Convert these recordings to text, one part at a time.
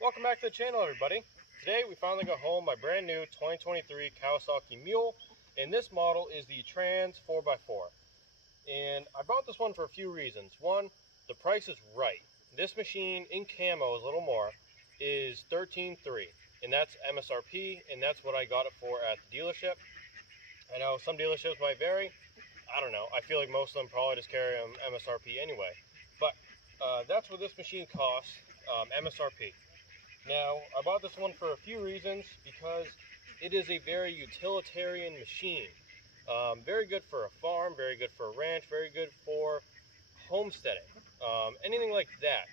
Welcome back to the channel, everybody. Today we finally got home my brand new 2023 Kawasaki Mule, and this model is the Trans 4x4. And I bought this one for a few reasons. One, the price is right. This machine in camo is a little more, is $13,300, and that's MSRP, and that's what I got it for at the dealership. I know some dealerships might vary. I don't know. I feel like most of them probably just carry MSRP anyway. But that's what this machine costs, MSRP. Now, I bought this one for a few reasons, because it is a very utilitarian machine. Very good for a farm, very good for a ranch, very good for homesteading, anything like that.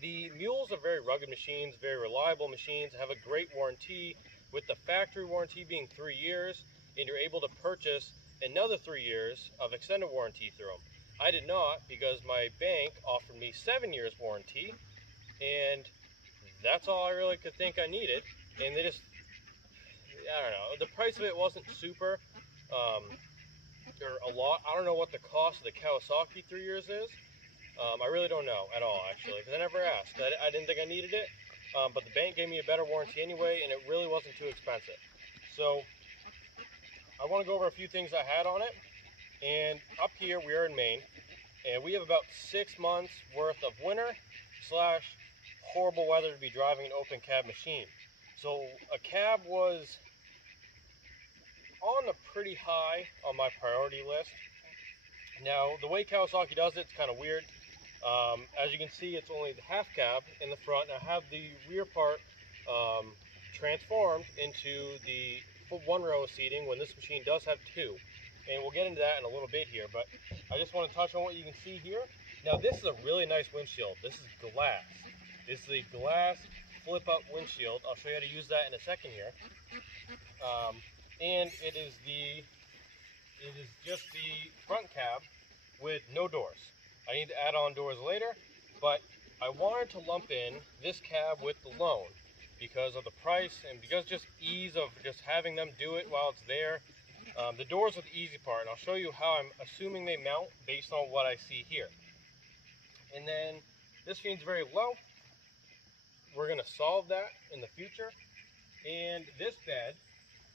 The mules are very rugged machines, very reliable machines, have a great warranty, with the factory warranty being 3 years, and you're able to purchase another 3 years of extended warranty through them. I did not, because my bank offered me 7 years warranty, and that's all I really could think I needed. And they just, I don't know, the price of it wasn't super, or a lot. I don't know what the cost of the Kawasaki 3 years is. I really don't know at all, actually, because I never asked. I didn't think I needed it, but the bank gave me a better warranty anyway, and it really wasn't too expensive. So I want to go over a few things I had on it. And up here, we are in Maine, and we have about 6 months worth of winter slash horrible weather to be driving an open cab machine. So a cab was on a pretty high on my priority list. Now, the way Kawasaki does it, it's kind of weird. As you can see, it's only the half cab in the front, and I have the rear part transformed into the one row seating when this machine does have two. And we'll get into that in a little bit here, but I just want to touch on what you can see here. Now, this is a really nice windshield. This is glass. This is a glass flip-up windshield. I'll show you how to use that in a second here. And it is just the front cab with no doors. I need to add on doors later, but I wanted to lump in this cab with the loan because of the price and because just ease of just having them do it while it's there. The doors are the easy part, and I'll show you how I'm assuming they mount based on what I see here. And then this machine's very low. We're going to solve that in the future. And this bed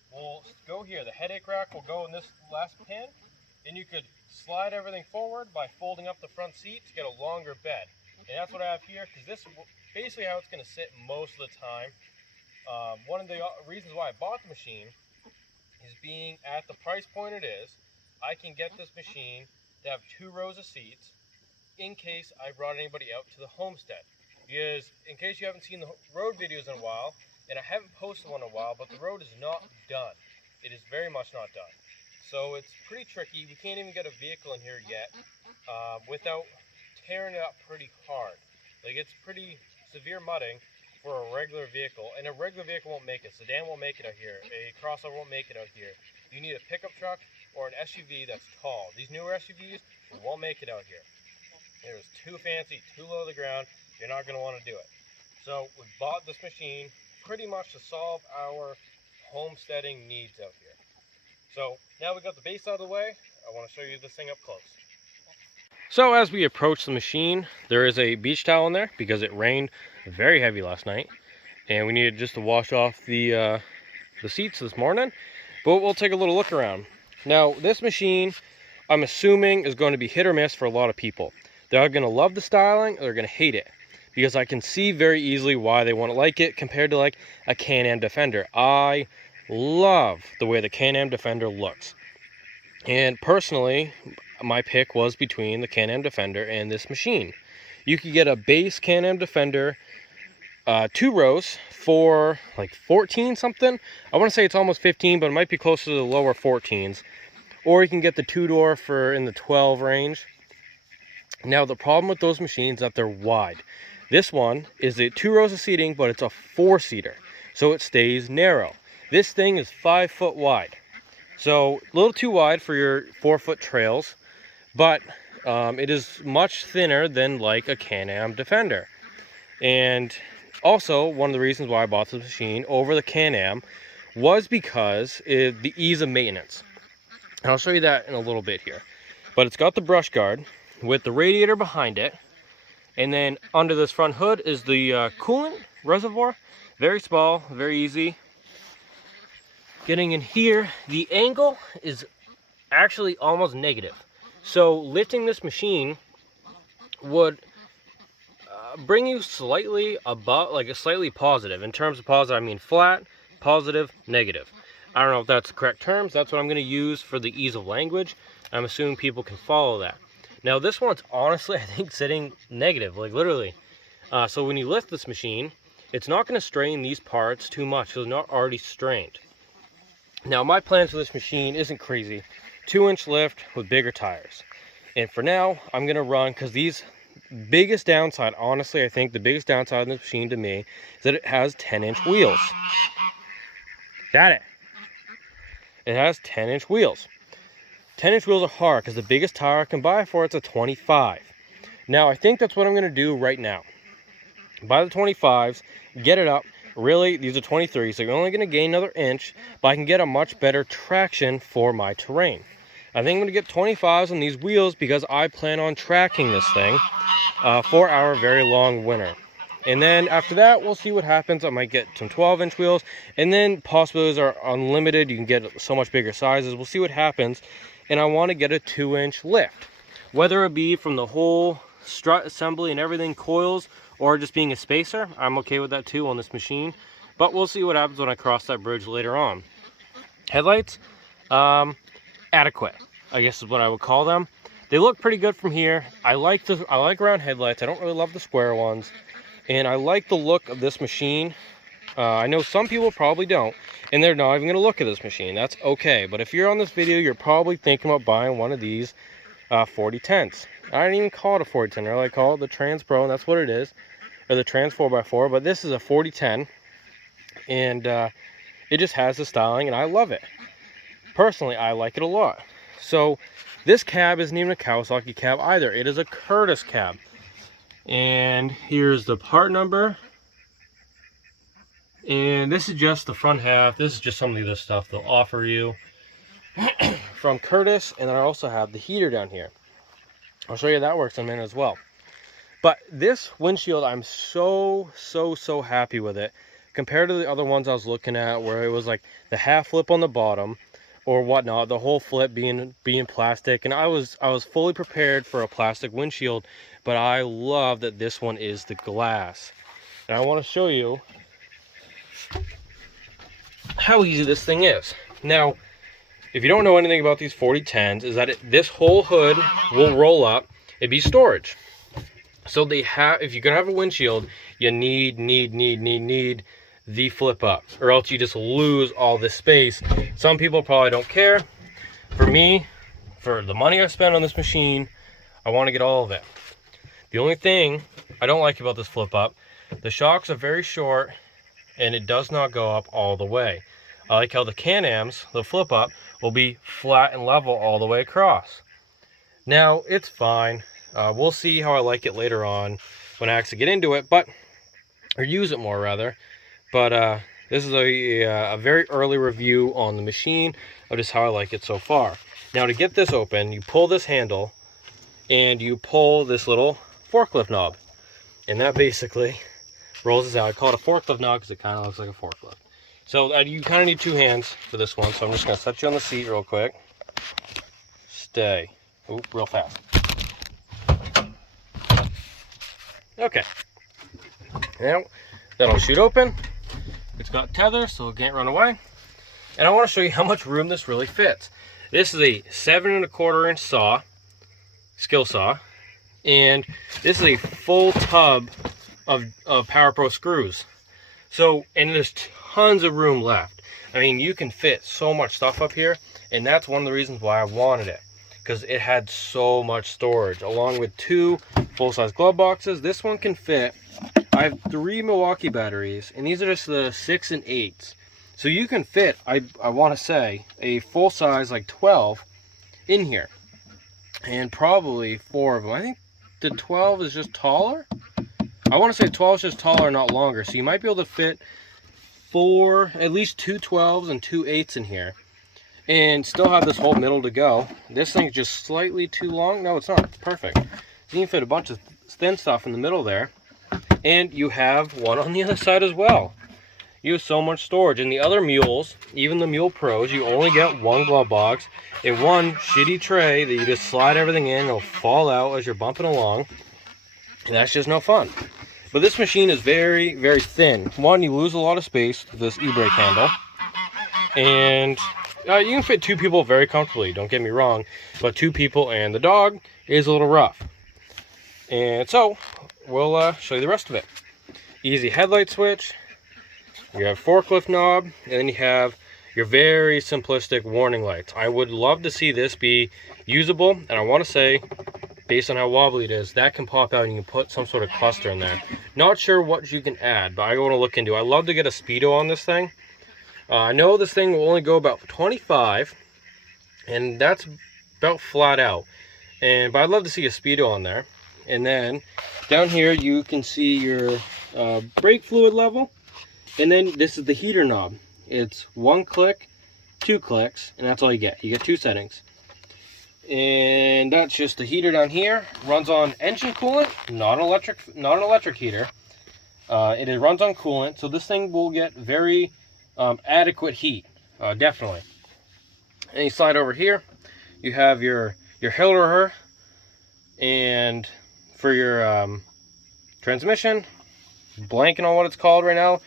will go here. The headache rack will go in this last pin, and you could slide everything forward by folding up the front seat to get a longer bed. And that's what I have here, because this is basically how it's going to sit most of the time. One of the reasons why I bought the machine is being at the price point it is, I can get this machine to have 2 rows of seats in case I brought anybody out to the homestead. Because in case you haven't seen the road videos in a while, and I haven't posted one in a while, but the road is not done. It is very much not done. So it's pretty tricky. We can't even get a vehicle in here yet without tearing it up pretty hard. Like, it's pretty severe mudding for a regular vehicle, and a regular vehicle won't make it. Sedan won't make it out here. A crossover won't make it out here. You need a pickup truck or an SUV that's tall. These newer SUVs won't make it out here. It was too fancy, too low to the ground. You're not going to want to do it. So we bought this machine pretty much to solve our homesteading needs out here. So now we got the base out of the way, I want to show you this thing up close. So as we approach the machine, there is a beach towel in there because it rained very heavy last night, and we needed just to wash off the seats this morning. But we'll take a little look around. Now, this machine, I'm assuming, is going to be hit or miss for a lot of people. They're going to love the styling, or they're going to hate it, because I can see very easily why they want to like it compared to like a Can-Am Defender. I love the way the Can-Am Defender looks, and personally, my pick was between the Can-Am Defender and this machine. You could get a base Can-Am Defender 2 rows for like 14 something. I want to say it's almost 15, but it might be closer to the lower 14s. Or you can get the 2-door for in the 12 range. Now, the problem with those machines is that they're wide. This one is a 2 rows of seating, but it's a 4-seater, so it stays narrow. This thing is 5 foot wide, so a little too wide for your 4-foot trails, but it is much thinner than like a Can-Am Defender. And also, one of the reasons why I bought this machine over the Can-Am was because the ease of maintenance. And I'll show you that in a little bit here. But it's got the brush guard with the radiator behind it, and then under this front hood is the coolant reservoir. Very small, very easy. Getting in here, the angle is actually almost negative. So lifting this machine would bring you slightly above, like a slightly positive. In terms of positive, I mean flat, positive, negative. I don't know if that's the correct terms. That's what I'm going to use for the ease of language. I'm assuming people can follow that. Now this one's honestly, I think, sitting negative, like literally. So when you lift this machine, it's not going to strain these parts too much. They're not already strained. Now my plans for this machine isn't crazy. 2-inch lift with bigger tires. And for now, I'm going to run, because these biggest downside, honestly, I think the biggest downside of this machine to me is that it has 10-inch wheels. Got it. It has 10-inch wheels. 10-inch wheels are hard because the biggest tire I can buy for it's a 25. Now, I think that's what I'm going to do right now. Buy the 25s, get it up. Really, these are 23, so you're only going to gain another inch, but I can get a much better traction for my terrain. I think I'm going to get 25s on these wheels because I plan on tracking this thing for our very long winter. And then after that, we'll see what happens. I might get some 12-inch wheels, and then possibilities are unlimited. You can get so much bigger sizes. We'll see what happens. And I want to get a 2-inch lift, whether it be from the whole strut assembly and everything, coils, or just being a spacer. I'm okay with that too on this machine, but we'll see what happens when I cross that bridge later on. Headlights, adequate, I guess is what I would call them. They look pretty good from here. I like round headlights. I don't really love the square ones, and I like the look of this machine. I know some people probably don't, and they're not even going to look at this machine. That's okay, but if you're on this video, you're probably thinking about buying one of these 4010s. I didn't even call it a 4010, really. I call it the Trans Pro, and that's what it is, or the Trans 4x4, but this is a 4010, and it just has the styling, and I love it. Personally, I like it a lot. So this cab isn't even a Kawasaki cab either. It is a Curtis cab. And here's the part number. And this is just the front half. This is just some of the other stuff they'll offer you from Curtis. And then I also have the heater down here. I'll show you that works in a minute as well. But this windshield, I'm so happy with it. Compared to the other ones I was looking at where it was like the half flip on the bottom or whatnot, the whole flip being plastic. And I was fully prepared for a plastic windshield, but I love that this one is the glass. And I want to show you how easy this thing is. Now, if you don't know anything about these 4010s, is that this whole hood will roll up. It'd be storage. So they have, if you're gonna have a windshield, you need the flip up, or else you just lose all this space. Some people probably don't care. For me, for the money I spent on this machine, I want to get all of it. The only thing I don't like about this flip up, the shocks are very short and it does not go up all the way. I like how the Can-Ams, the flip up, will be flat and level all the way across. Now, it's fine. We'll see how I like it later on when I actually get into it, or use it more rather. But this is a very early review on the machine of just how I like it so far. Now to get this open, you pull this handle and you pull this little forklift knob. And that basically rolls this out. I call it a forklift knob because it kind of looks like a forklift. So you kind of need two hands for this one. So I'm just going to set you on the seat real quick. Stay. Oop, real fast. Okay. Now that'll shoot open. It's got tether, so it can't run away. And I want to show you how much room this really fits. This is a 7 1/4-inch saw, skill saw, and this is a full tub of Power Pro screws. So, and there's tons of room left. I mean, you can fit so much stuff up here, and that's one of the reasons why I wanted it, because it had so much storage, along with 2 full-size glove boxes. This one can fit. I have 3 Milwaukee batteries, and these are just the 6 and 8s. So you can fit, I want to say, a full-size like 12 in here, and probably 4 of them. I think the 12 is just taller. I want to say 12 is just taller, not longer. So you might be able to fit at least 2 12s and 2 8s in here, and still have this whole middle to go. This thing's just slightly too long. No, it's not. It's perfect. You can fit a bunch of thin stuff in the middle there. And you have one on the other side as well. You have so much storage. And the other mules, even the Mule Pros, you only get one glove box and one shitty tray that you just slide everything in. It'll fall out as you're bumping along. And that's just no fun. But this machine is very, very thin. One, you lose a lot of space with this e-brake handle. And you can fit 2 people very comfortably, don't get me wrong. But 2 people and the dog is a little rough. And so, we'll show you the rest of it. Easy headlight switch. You have forklift knob. And then you have your very simplistic warning lights. I would love to see this be usable. And I want to say, based on how wobbly it is, that can pop out and you can put some sort of cluster in there. Not sure what you can add, but I want to look into it. I'd love to get a speedo on this thing. I know this thing will only go about 25, and that's about flat out. But I'd love to see a speedo on there. And then down here you can see your brake fluid level. And then this is the heater knob. It's 1 click, 2 clicks, and that's all you get. You get 2 settings. And that's just the heater down here. Runs on engine coolant, not an electric heater. It runs on coolant, so this thing will get very adequate heat, definitely. And you slide over here, you have your hill roller, and for your transmission, blanking on what it's called right now,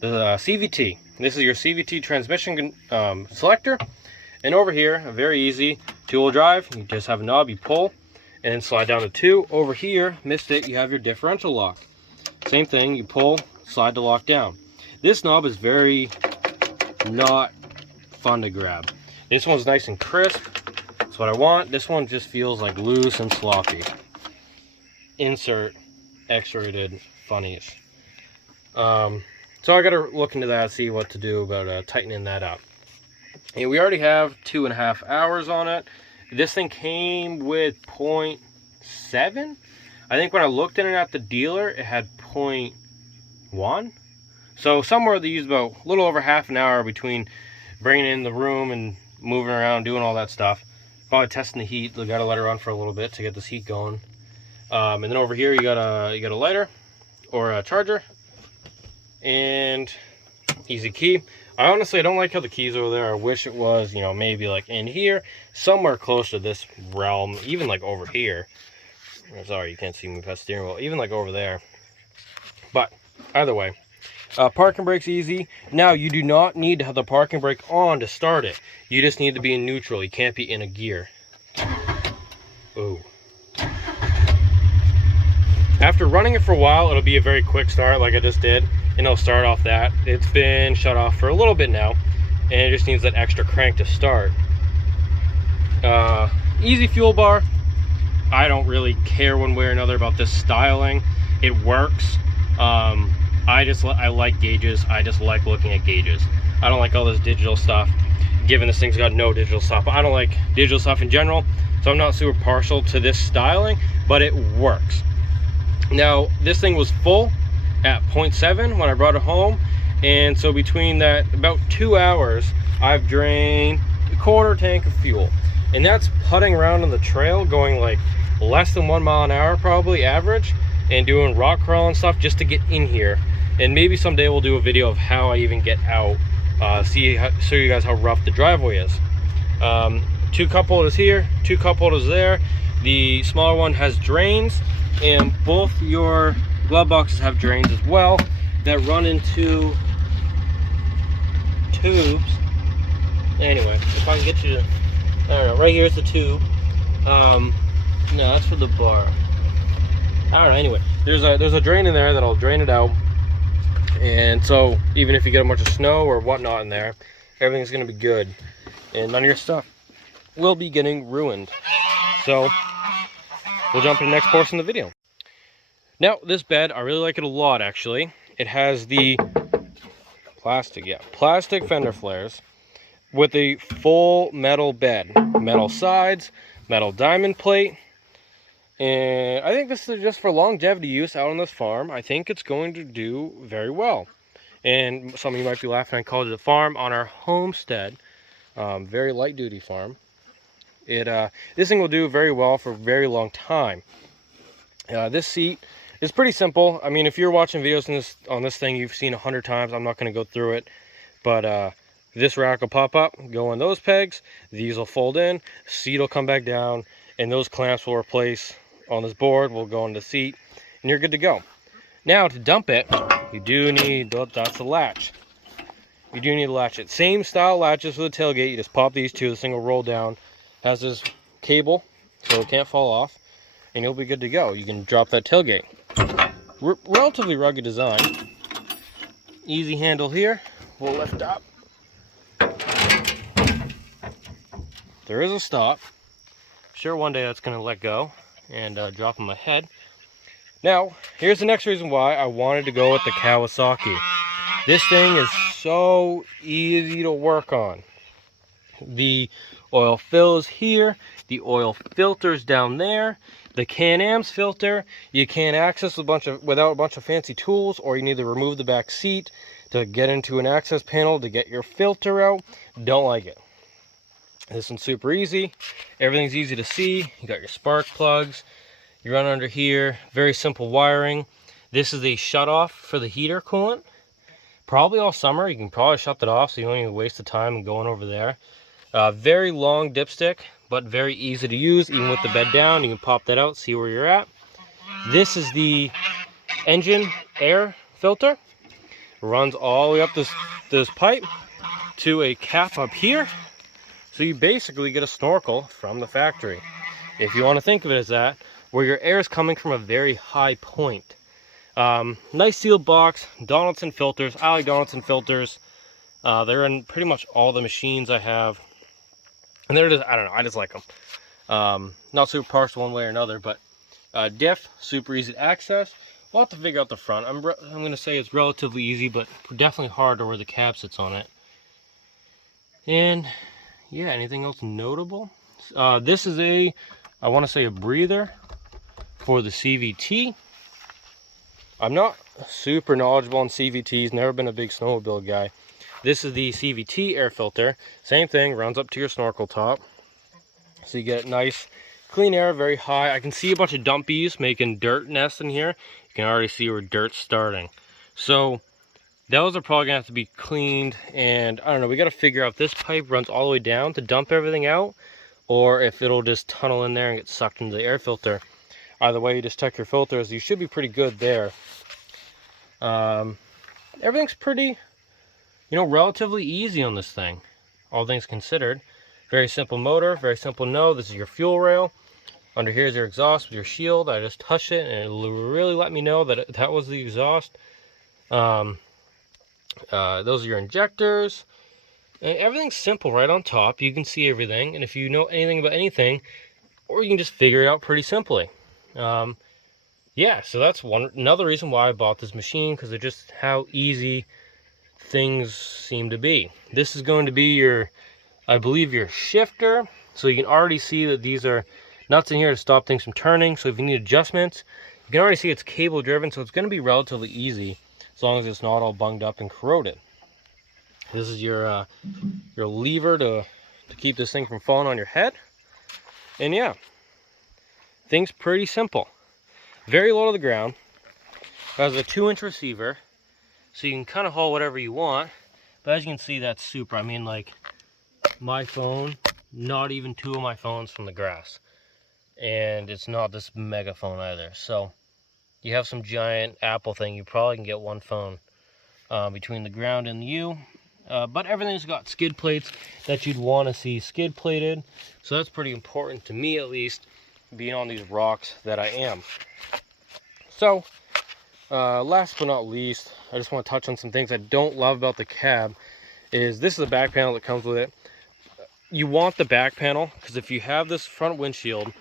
the CVT. This is your CVT transmission selector. And over here, a very easy 2-wheel drive. You just have a knob, you pull, and then slide down to 2. Over here, missed it, you have your differential lock. Same thing, you pull, slide the lock down. This knob is very not fun to grab. This one's nice and crisp. That's what I want. This one just feels like loose and sloppy. Insert X-rated funnies. So I gotta look into that, see what to do about tightening that up. And we already have 2.5 hours on it. This thing came with 0.7. I think when I looked at it at the dealer, it had 0.1. So somewhere they used about a little over half an hour between bringing it in the room and moving around, doing all that stuff. Probably testing the heat. They gotta let it run for a little bit to get this heat going. And then over here you got a lighter or a charger and easy key. I honestly don't like how the keys over there. I wish it was, you know, maybe like in here, somewhere close to this realm, even like over here. Sorry, you can't see me past the steering wheel. Even like over there. But either way, parking brake's easy. Now you do not need to have the parking brake on to start it. You just need to be in neutral. You can't be in a gear. Ooh. After running it for a while, it'll be a very quick start like I just did. And it'll start off that. It's been shut off for a little bit now. And it just needs that extra crank to start. Easy fuel bar. I don't really care one way or another about this styling. It works. I like gauges. I just like looking at gauges. I don't like all this digital stuff, given this thing's got no digital stuff. I don't like digital stuff in general, so I'm not super partial to this styling, but it works. Now, this thing was full at 0.7 when I brought it home, and so between that, about 2 hours, I've drained a quarter tank of fuel. And that's putting around on the trail, going like less than 1 mile an hour, probably average, and doing rock crawl and stuff just to get in here. And maybe someday we'll do a video of how I even get out, show you guys how rough the driveway is. 2 cup holders here, 2 cup holders there. The smaller one has drains, and both your glove boxes have drains as well that run into tubes. Anyway, if I can get you to, I don't know, right here's the tube. No, that's for the bar. I don't know. Anyway, there's a drain in there that'll drain it out, and so even if you get a bunch of snow or whatnot in there, everything's gonna be good, and none of your stuff will be getting ruined. So we'll jump to the next portion of the video. Now, this bed, I really like it a lot, actually. It has the plastic fender flares with a full metal bed, metal sides, metal diamond plate. And I think this is just for longevity use out on this farm. I think it's going to do very well. And some of you might be laughing, I called it a farm on our homestead. Very light duty farm. This thing will do very well for a very long time. This seat It's pretty simple. I mean, if you're watching videos on this thing you've seen 100 times, I'm not going to go through it. But this rack will pop up, go on those pegs, these will fold in, seat will come back down, and those clamps will replace on this board, will go on the seat, and you're good to go. Now to dump it, you do need, that's the latch. You do need to latch it. Same style latches for the tailgate, you just pop these two, this thing will roll down, has this cable, so it can't fall off, and you'll be good to go. You can drop that tailgate. Relatively rugged design. Easy handle here, we'll lift up. There is a stop. Sure, one day that's going to let go and drop on my head. Now, here's the next reason why I wanted to go with the Kawasaki. This thing is so easy to work on. The oil fill is here, the oil filter's down there, the Can-Am's filter you can't access without a bunch of fancy tools, or you need to remove the back seat to get into an access panel to get your filter out. Don't like it. This one's super easy. Everything's easy to see. You got your spark plugs. You run under here. Very simple wiring. This is a shut-off for the heater coolant. Probably all summer. You can probably shut that off so you don't even waste the time and going over there. Very long dipstick, but very easy to use. Even with the bed down, you can pop that out, see where you're at. This is the engine air filter. Runs all the way up this pipe to a cap up here. So you basically get a snorkel from the factory. If you want to think of it as that, where your air is coming from a very high point. Nice sealed box, Donaldson filters. I like Donaldson filters. They're in pretty much all the machines I have. And they're just, I don't know, I just like them. Not super partial one way or another, but diff, super easy to access. We'll have to figure out the front. I'm going to say it's relatively easy, but definitely harder where the cab sits on it. And yeah, anything else notable? This is I want to say a breather for the CVT. I'm not super knowledgeable on CVTs, never been a big snowmobile guy. This is the CVT air filter. Same thing, runs up to your snorkel top. So you get nice, clean air, very high. I can see a bunch of dumpies making dirt nests in here. You can already see where dirt's starting. So those are probably gonna have to be cleaned, and I don't know, we gotta figure out if this pipe runs all the way down to dump everything out, or if it'll just tunnel in there and get sucked into the air filter. Either way, you just check your filters. You should be pretty good there. Everything's pretty, relatively easy on this thing, all things considered. Very simple motor, very simple node. This is your fuel rail. Under here is your exhaust with your shield. I just touched it and it really let me know that that was the exhaust. Those are your injectors. And everything's simple right on top. You can see everything. And if you know anything about anything, or you can just figure it out pretty simply. Yeah, so that's another reason why I bought this machine, because of just how easy things seem to be. This is going to be your, I believe, your shifter. So you can already see that these are nuts in here to stop things from turning. So if you need adjustments, you can already see it's cable driven, so it's going to be relatively easy as long as it's not all bunged up and corroded. This is your lever to keep this thing from falling on your head. And yeah, things pretty simple. Very low to the ground. It has a 2-inch receiver, so you can kind of haul whatever you want. But as you can see, that's super. I mean, like, my phone, not even 2 of my phones from the grass. And it's not this mega phone either. So you have some giant Apple thing, you probably can get one phone between the ground and you. But everything's got skid plates that you'd want to see skid plated. So that's pretty important to me, at least, being on these rocks that I am. So last but not least, I just want to touch on some things I don't love about the cab. This is the back panel that comes with it. You want the back panel, because if you have this front windshield,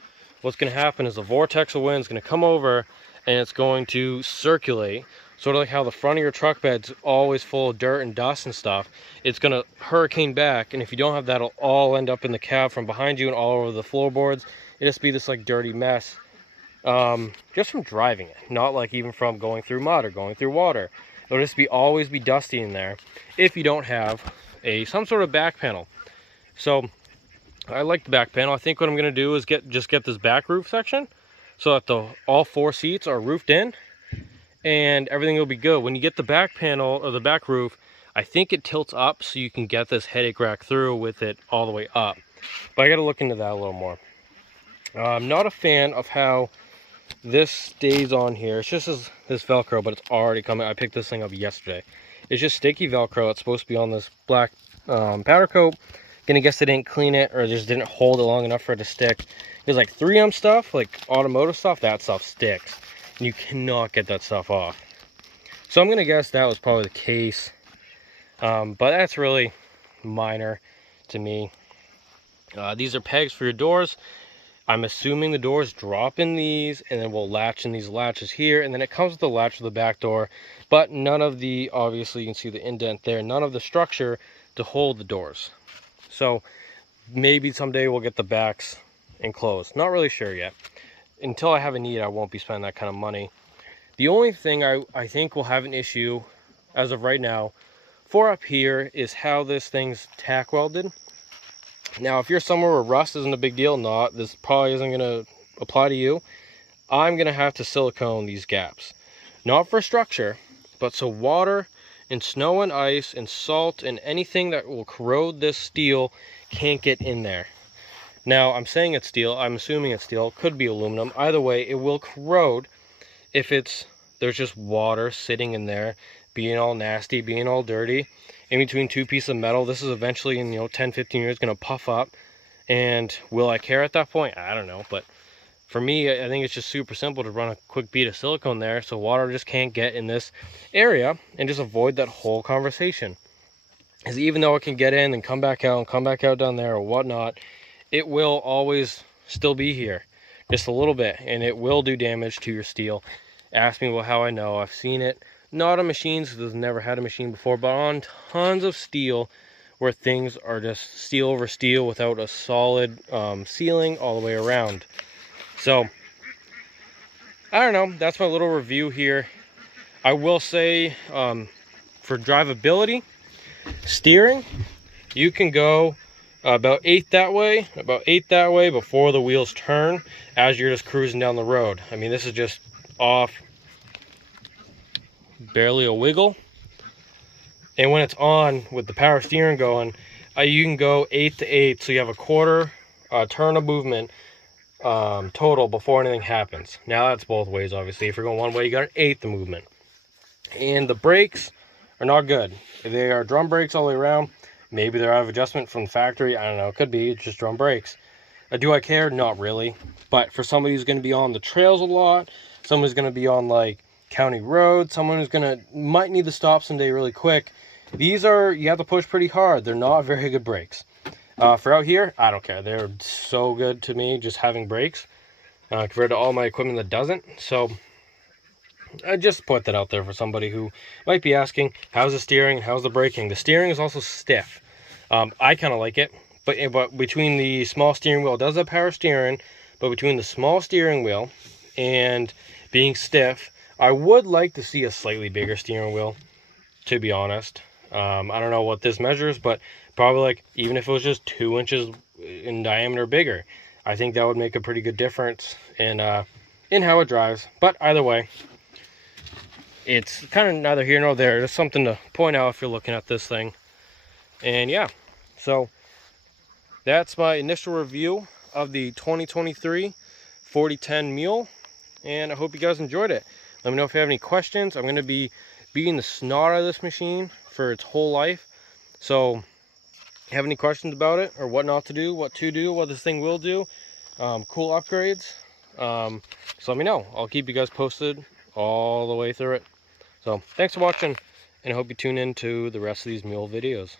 what's going to happen is a vortex of wind is going to come over and it's going to circulate. Sort of like how the front of your truck bed's always full of dirt and dust and stuff. It's going to hurricane back, and if you don't have that, it'll all end up in the cab from behind you and all over the floorboards. It'll just be this like dirty mess. Just from driving it, not like even from going through mud or going through water. It'll just always be dusty in there if you don't have some sort of back panel. So I like the back panel. I think what I'm going to do is just get this back roof section so that all 4 seats are roofed in. and everything will be good. When you get the back panel or the back roof, I think it tilts up so you can get this headache rack through with it all the way up. But I got to look into that a little more. I'm not a fan of how this stays on here. It's just this Velcro, but it's already coming. I picked this thing up yesterday. It's just sticky Velcro. It's supposed to be on this black powder coat. Gonna guess they didn't clean it or just didn't hold it long enough for it to stick. There's like 3M stuff, like automotive stuff, that stuff sticks. And you cannot get that stuff off. So I'm gonna guess that was probably the case. But that's really minor to me. These are pegs for your doors. I'm assuming the doors drop in these and then we'll latch in these latches here, and then it comes with the latch for the back door, but none of the, obviously you can see the indent there, none of the structure to hold the doors. So maybe someday we'll get the backs enclosed. Not really sure yet. Until I have a need, I won't be spending that kind of money. The only thing I think will have an issue as of right now for up here is how this thing's tack welded. Now, if you're somewhere where rust isn't a big deal, this probably isn't going to apply to you. I'm going to have to silicone these gaps. Not for structure, but so water and snow and ice and salt and anything that will corrode this steel can't get in there. Now, I'm saying it's steel. I'm assuming it's steel. It could be aluminum. Either way, it will corrode if there's just water sitting in there, being all nasty, being all dirty. In between two pieces of metal, this is eventually in 10-15 years going to puff up. And will I care at that point? I don't know. But for me, I think it's just super simple to run a quick bead of silicone there so water just can't get in this area and just avoid that whole conversation. Because even though it can get in and come back out down there or whatnot, it will always still be here just a little bit, and it will do damage to your steel. Ask me how I know. I've seen it. Not on machines, because I've never had a machine before, but on tons of steel where things are just steel over steel without a solid sealing all the way around. So, I don't know. That's my little review here. I will say, for drivability, steering, you can go about 8 that way before the wheels turn as you're just cruising down the road. I mean, this is just off. Barely a wiggle. And when it's on with the power steering going, you can go 8 to 8, so you have a quarter turn of movement total before anything happens. Now that's both ways, obviously. If you're going one way, you got an 1/8 of movement. And the brakes are not good. They are drum brakes all the way around. Maybe they're out of adjustment from the factory. I don't know. It could be. It's just drum brakes. Do I care? Not really. But for somebody who's going to be on the trails a lot, someone who's going to be on like county roads, someone who's might need to stop someday really quick, these are, you have to push pretty hard. They're not very good brakes. For out here, I don't care. They're so good to me just having brakes compared to all my equipment that doesn't. So I just put that out there for somebody who might be asking, how's the steering and how's the braking? The steering is also stiff. I kind of like it, but between the small steering wheel, it does have power steering, but between the small steering wheel and being stiff, I would like to see a slightly bigger steering wheel, to be honest. I don't know what this measures, but probably like, even if it was just 2 inches in diameter bigger, I think that would make a pretty good difference in how it drives. But either way, it's kind of neither here nor there. Just something to point out if you're looking at this thing. And yeah, so that's my initial review of the 2023 4010 Mule, and I hope you guys enjoyed it. Let me know if you have any questions. I'm going to be beating the snot out of this machine for its whole life. So, if you have any questions about it, or what not to do, what this thing will do, cool upgrades, so let me know. I'll keep you guys posted all the way through it. So, thanks for watching, and I hope you tune in to the rest of these Mule videos.